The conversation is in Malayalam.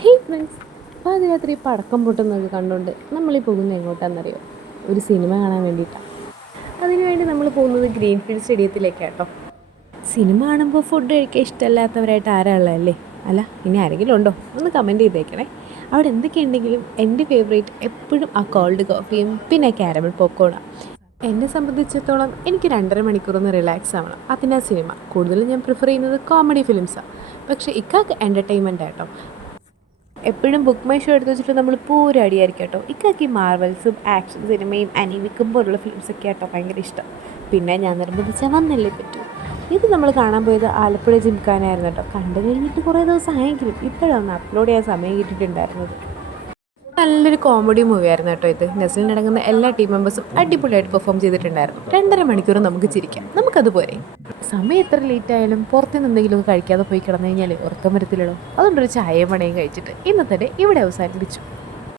ഹേയ് ഫ്രണ്ട്സ്, പാതിരാത്രി പടക്കം പൊട്ടുന്നത് കണ്ടുകൊണ്ട് നമ്മളീ പോകുന്നത് എങ്ങോട്ടാണെന്നറിയോ? ഒരു സിനിമ കാണാൻ വേണ്ടിയിട്ടാണ്. അതിനുവേണ്ടി നമ്മൾ പോകുന്നത് ഗ്രീൻഫീൽഡ് സ്റ്റേഡിയത്തിലേക്കാണ് കേട്ടോ. സിനിമ കാണുമ്പോൾ ഫുഡ് കഴിക്കാൻ ഇഷ്ടമല്ലാത്തവരായിട്ട് ആരാ ഉള്ളതല്ലേ? അല്ല, ഇനി ആരെങ്കിലും ഉണ്ടോ? ഒന്ന് കമൻറ്റ് ചെയ്തേക്കണേ. അവിടെ എന്തൊക്കെയുണ്ടെങ്കിലും എൻ്റെ ഫേവറേറ്റ് എപ്പോഴും ആ കോൾഡ് കോഫിയും പിന്നെ കാരമൽ പോപ്കോണാണ്. എന്നെ സംബന്ധിച്ചിടത്തോളം എനിക്ക് 2.5 മണിക്കൂറൊന്ന് റിലാക്സ് ആവണം. അതിനാ സിനിമ കൂടുതലും ഞാൻ പ്രിഫർ ചെയ്യുന്നത് കോമഡി ഫിലിംസാണ്. പക്ഷേ ഇക്കാക്ക് എൻ്റർടൈൻമെൻ്റ് ആട്ടോ. എപ്പോഴും ബുക്ക് മൈ ഷോ എടുത്ത് വെച്ചിട്ട് നമ്മൾ പൂരം അടിയായിരിക്കും കേട്ടോ. ഇക്കാക്കി മാർവൽസും ആക്ഷൻ സിനിമയും അനിമിക്കും പോലുള്ള ഫിലിംസൊക്കെ ആട്ടോ ഭയങ്കര ഇഷ്ടം. പിന്നെ ഞാൻ നിർബന്ധിച്ചാൽ വന്നല്ലേ പറ്റൂ. ഇത് നമ്മൾ കാണാൻ പോയത് ആലപ്പുഴ ജിംഖാനായിരുന്നു കേട്ടോ. കണ്ടു കഴിഞ്ഞിട്ട് കുറേ ദിവസം ആയെങ്കിലും ഇപ്പോഴാണ് അപ്ലോഡ് ചെയ്യാൻ സമയം കിട്ടിയിട്ടുണ്ടായിരുന്നത്. നല്ലൊരു കോമഡി മൂവിയായിരുന്നു കേട്ടോ ഇത്. നെസ്ലിനടങ്ങുന്ന എല്ലാ ടീം മെമ്പേഴ്സും അടിപൊളിയായിട്ട് പെർഫോം ചെയ്തിട്ടുണ്ടായിരുന്നു. 2.5 മണിക്കൂർ നമുക്ക് ചിരിക്കാം. നമുക്കത് പോരെ. സമയം എത്ര ലേറ്റ് ആയാലും പുറത്തുനിന്ന് എന്തെങ്കിലും കഴിക്കാതെ പോയി കിടന്നു കഴിഞ്ഞാൽ ഉറക്കം വരത്തില്ലല്ലോ. അതുകൊണ്ടൊരു ചായയും വടയും കഴിച്ചിട്ട് ഇന്നത്തെ ഡേ ഇവിടെ അവസാനിപ്പിച്ചു.